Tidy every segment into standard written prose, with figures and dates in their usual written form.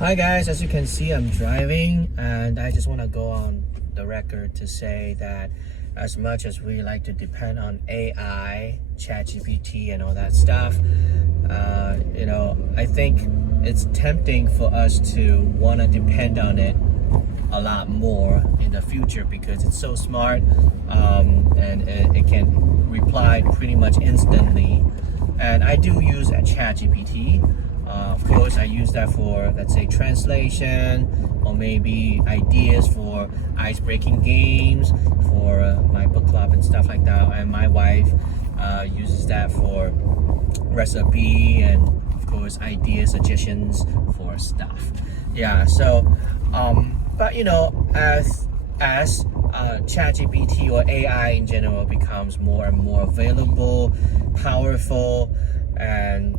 Hi guys, as you can see, I'm driving and I just want to go on the record to say that as much as we like to depend on AI, ChatGPT and all that stuff, I think it's tempting for us to want to depend on it a lot more in the future because it's so smart, and it can reply pretty much instantly. And I do use a ChatGPT. Of course, I use that for, let's say, translation or maybe ideas for ice-breaking games for my book club and stuff like that. And my wife uses that for recipe and, of course, idea suggestions for stuff. Yeah. So, but as ChatGPT or AI in general becomes more and more available, powerful, and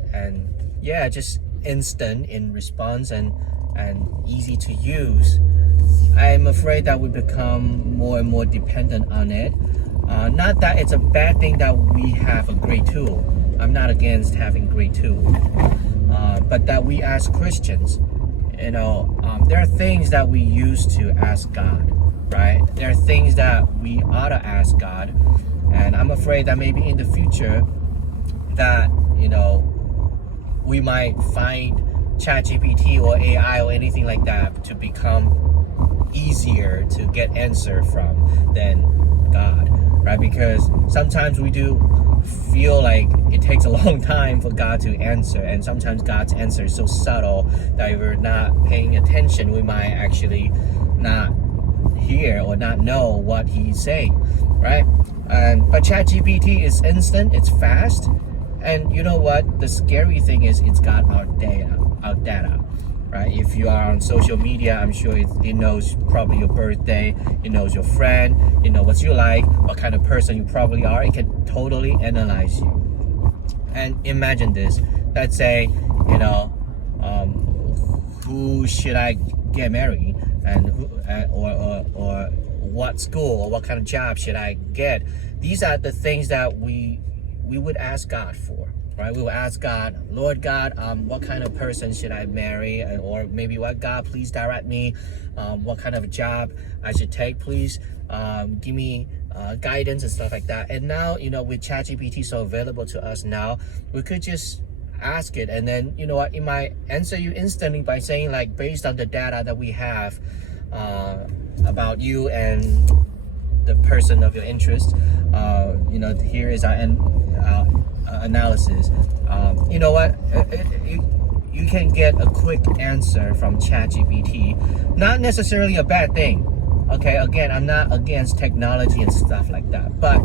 yeah, just instant in response and easy to use, I'm afraid that we become more and more dependent on it. Not that it's a bad thing that we have a great tool. I'm not against having great tool, but that we as Christians, there are things that we used to ask God, right? There are things that we ought to ask God, and I'm afraid that maybe in the future that we might find ChatGPT or AI or anything like that to become easier to get answer from than God, right? Because sometimes we do feel like it takes a long time for God to answer, and sometimes God's answer is so subtle that if we're not paying attention, we might actually not hear or not know what He's saying, right? But ChatGPT is instant, it's fast. And you know what? The scary thing is it's got our data, right? If you are on social media, I'm sure it knows probably your birthday, it knows your friend, it knows what you like, what kind of person you probably are. It can totally analyze you. And imagine this. Let's say, who should I get married, and or what school or what kind of job should I get? These are the things that we would ask God for, right? We will ask God, Lord God, what kind of person should I marry? Or maybe what, God, please direct me. What kind of job I should take, please. Give me guidance and stuff like that. And now, with ChatGPT so available to us now, we could just ask it. And then, it might answer you instantly by saying, like, based on the data that we have about you and the person of your interest, here is our analysis. You know what? You can get a quick answer from ChatGPT. Not necessarily a bad thing. Okay, again, I'm not against technology and stuff like that. But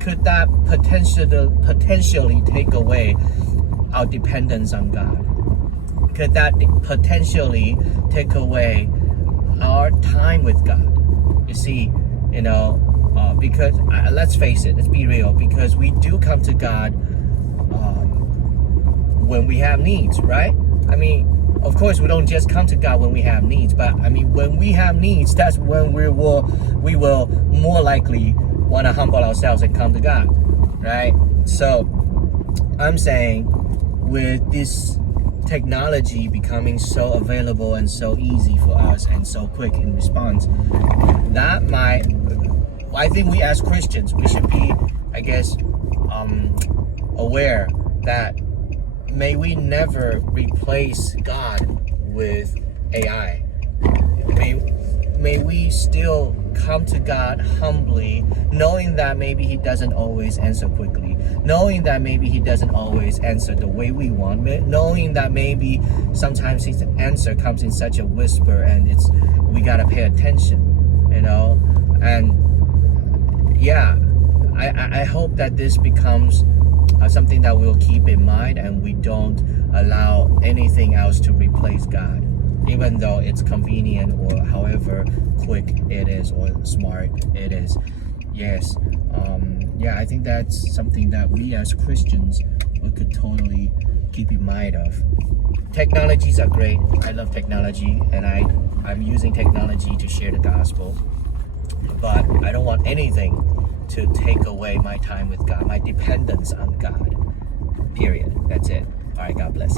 could that potentially take away our dependence on God? Could that potentially take away our time with God? You see, because let's face it, let's be real, because we do come to God when we have needs, right? I mean, of course, we don't just come to God when we have needs, but I mean, when we have needs, that's when we will more likely want to humble ourselves and come to God, right? So I'm saying, with this technology becoming so available and so easy for us and so quick in response, I think we as Christians, we should be, I guess, aware that may we never replace God with AI. May we still come to God humbly, knowing that maybe He doesn't always answer quickly, knowing that maybe He doesn't always answer the way we want, knowing that maybe sometimes His answer comes in such a whisper and we gotta pay attention, and yeah, I hope that this becomes something that we'll keep in mind, and we don't allow anything else to replace God, even though it's convenient or however quick it is or smart it is. Yes, I think that's something that we as Christians we could totally keep in mind of. Technologies are great. I love technology, and I'm using technology to share the gospel, but I don't want anything to take away my time with God, my dependence on God, period. That's it. All right, God bless.